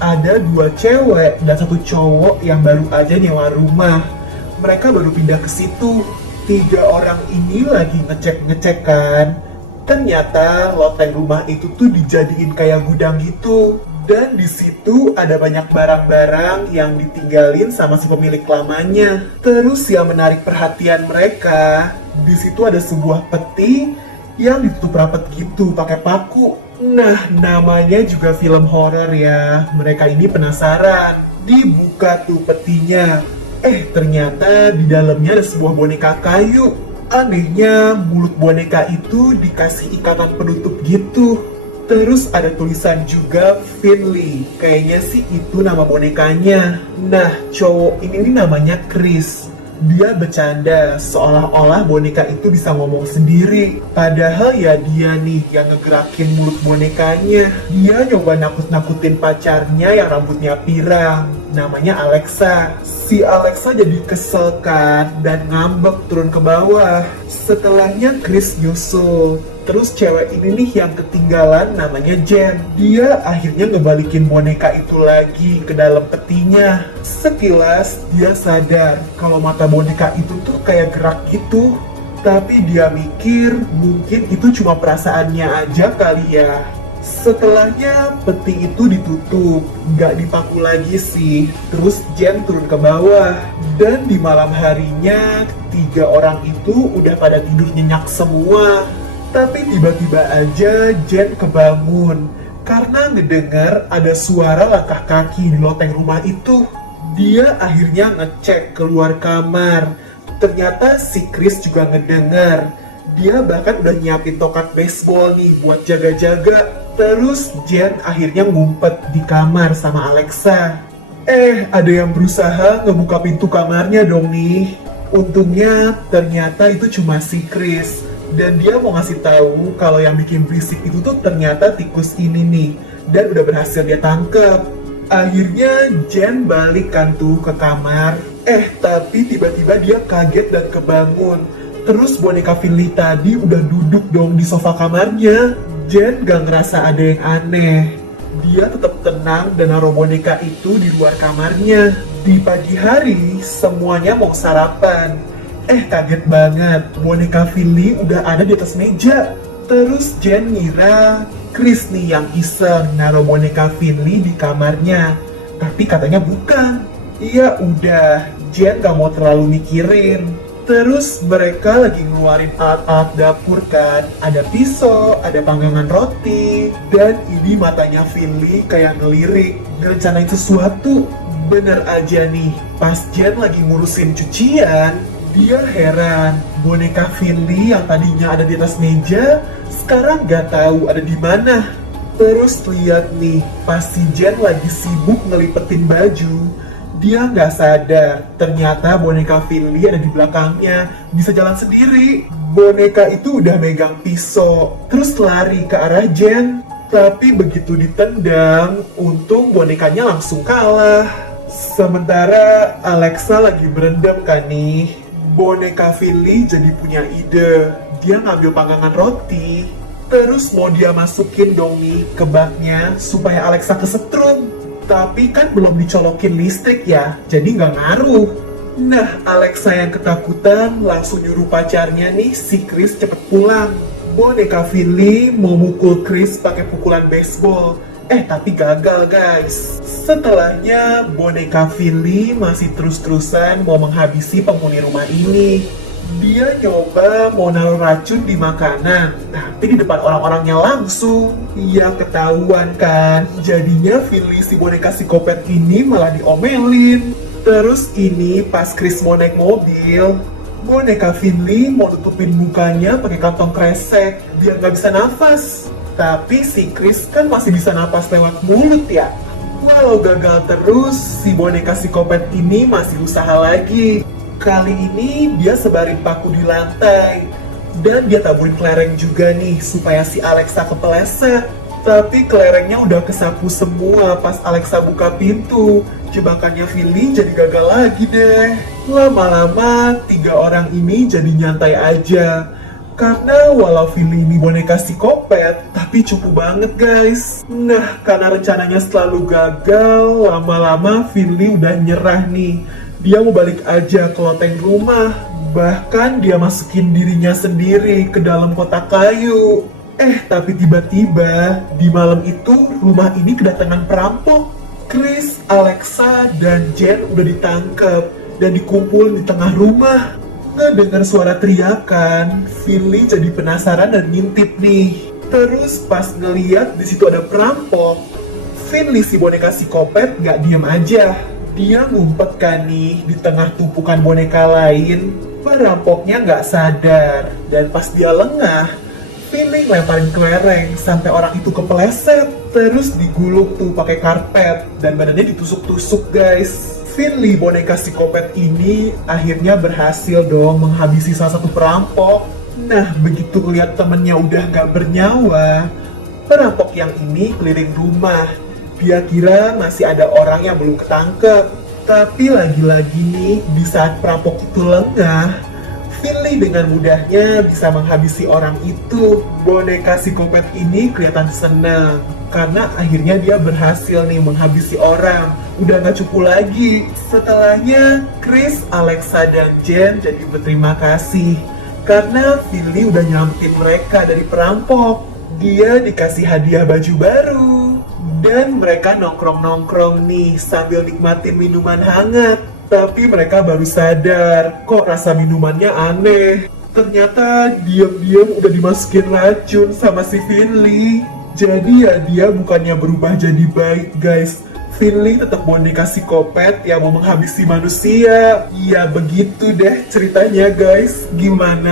ada dua cewek dan satu cowok yang baru aja nyewa rumah. Mereka baru pindah ke situ. Tiga orang ini lagi ngecek-ngecek kan. Ternyata loteng rumah itu tuh dijadiin kayak gudang gitu. Dan di situ ada banyak barang-barang yang ditinggalin sama si pemilik lamanya. Terus yang menarik perhatian mereka, di situ ada sebuah peti yang ditutup rapat gitu pakai paku. Nah, namanya juga film horor ya. Mereka ini penasaran. Dibuka tuh petinya. Ternyata di dalamnya ada sebuah boneka kayu. Anehnya, mulut boneka itu dikasih ikatan penutup gitu. Terus ada tulisan juga Finley. Kayaknya sih itu nama bonekanya. Nah, cowok ini nih namanya Chris. Dia bercanda seolah-olah boneka itu bisa ngomong sendiri. Padahal ya dia nih yang ngegerakin mulut bonekanya. Dia nyoba nakut-nakutin pacarnya yang rambutnya pirang. Namanya Alexa. Si Alexa jadi kesel kan dan ngambek turun ke bawah. Setelahnya Chris nyusul. Terus cewek ini nih yang ketinggalan namanya Jen. Dia akhirnya ngebalikin boneka itu lagi ke dalam petinya. Sekilas dia sadar kalau mata boneka itu tuh kayak gerak gitu. Tapi dia mikir mungkin itu cuma perasaannya aja kali ya. Setelahnya peti itu ditutup, nggak dipaku lagi sih. Terus Jen turun ke bawah. Dan di malam harinya, tiga orang itu udah pada tidur nyenyak semua. Tapi tiba-tiba aja Jen kebangun karena ngedengar ada suara langkah kaki di loteng rumah itu. Dia akhirnya ngecek keluar kamar. Ternyata si Chris juga ngedengar. Dia bahkan udah nyiapin tongkat baseball nih buat jaga-jaga. Terus Jen akhirnya ngumpet di kamar sama Alexa. Ada yang berusaha ngebuka pintu kamarnya dong nih. Untungnya ternyata itu cuma si Chris. Dan dia mau ngasih tahu kalau yang bikin berisik itu tuh ternyata tikus ini nih. Dan udah berhasil dia tangkep. Akhirnya Jen balik kan tuh ke kamar. Tapi tiba-tiba dia kaget dan kebangun. Terus boneka Finley tadi udah duduk dong di sofa kamarnya. Jen gak ngerasa ada yang aneh. Dia tetap tenang dan naruh boneka itu di luar kamarnya. Di pagi hari, semuanya mau sarapan. Kaget banget, boneka Finley udah ada di atas meja. Terus Jen ngira Chris nih yang iseng naruh boneka Finley di kamarnya. Tapi katanya bukan. Iya udah, Jen gak mau terlalu mikirin. Terus mereka lagi ngeluarin alat-alat dapur kan. Ada pisau, ada panggangan roti. Dan ini matanya Finley kayak ngelirik, ngerencanain sesuatu. Bener aja nih, pas Jen lagi ngurusin cucian, dia heran, boneka Finley yang tadinya ada di atas meja, sekarang gak tahu ada di mana. Terus lihat nih, pas si Jen lagi sibuk ngelipetin baju, dia nggak sadar, ternyata boneka Finley ada di belakangnya, bisa jalan sendiri. Boneka itu udah megang pisau, terus lari ke arah Jen. Tapi begitu ditendang, untung bonekanya langsung kalah. Sementara Alexa lagi berendam kan nih. Boneka Finley jadi punya ide. Dia ngambil panggangan roti, terus mau dia masukin dong nih ke baknya supaya Alexa kesetrum. Tapi kan belum dicolokin listrik ya, jadi nggak ngaruh. Nah, Alexa yang ketakutan langsung nyuruh pacarnya nih si Chris cepet pulang. Boneka Finley mau mukul Chris pakai pukulan baseball. Tapi gagal guys. Setelahnya boneka Finley masih terus-terusan mau menghabisi penghuni rumah ini. Dia nyoba mau naruh racun di makanan, tapi di depan orang-orangnya langsung. Ya ketahuan kan, jadinya Finley si boneka psikopat ini malah diomelin. Terus ini pas Chris mau naik mobil, boneka Finley mau tutupin mukanya pakai kantong kresek biar nggak bisa nafas. Tapi si Chris kan masih bisa napas lewat mulut ya. Walau gagal terus, si boneka psikopat ini masih usaha lagi. Kali ini dia sebarin paku di lantai. Dan dia taburin kelereng juga nih supaya si Alexa kepeleset. Tapi kelerengnya udah kesapu semua pas Alexa buka pintu. Jebakannya Finley jadi gagal lagi deh. Lama-lama tiga orang ini jadi nyantai aja. Karena walau Finley ini boneka psikopat, tapi cupu banget guys. Nah, karena rencananya selalu gagal, lama-lama Finley udah nyerah nih. Dia mau balik aja ke loteng rumah. Bahkan dia masukin dirinya sendiri ke dalam kotak kayu. Tapi tiba-tiba di malam itu rumah ini kedatangan perampok. Chris, Alexa, dan Jen udah ditangkap dan dikumpul di tengah rumah. Ngedengar suara teriakan, Finley jadi penasaran dan ngintip nih. Terus pas ngeliat di situ ada perampok, Finley si boneka psikopat nggak diem aja. Dia ngumpet kan nih di tengah tumpukan boneka lain. Perampoknya nggak sadar dan pas dia lengah, Finley ngelemparin kelereng sampai orang itu kepeleset. Terus digulung tuh pakai karpet dan badannya ditusuk-tusuk guys. Finley boneka psikopat ini akhirnya berhasil dong menghabisi salah satu perampok. Nah, begitu lihat temennya udah gak bernyawa, perampok yang ini keliling rumah. Dia kira masih ada orang yang belum ketangkep. Tapi lagi-lagi nih, di saat perampok itu lengah, Finley dengan mudahnya bisa menghabisi orang itu. Boneka psikopat ini kelihatan senang karena akhirnya dia berhasil nih menghabisi orang. Udah gak cupu lagi. Setelahnya, Chris, Alexa, dan Jen jadi berterima kasih karena Finley udah nyelamatin mereka dari perampok. Dia dikasih hadiah baju baru. Dan mereka nongkrong-nongkrong nih sambil nikmatin minuman hangat. Tapi mereka baru sadar, kok rasa minumannya aneh. Ternyata diam-diam udah dimasukin racun sama si Finley. Jadi ya dia bukannya berubah jadi baik guys. Finley tetap boneka psikopat yang mau menghabisi manusia. Ya begitu deh ceritanya guys. Gimana?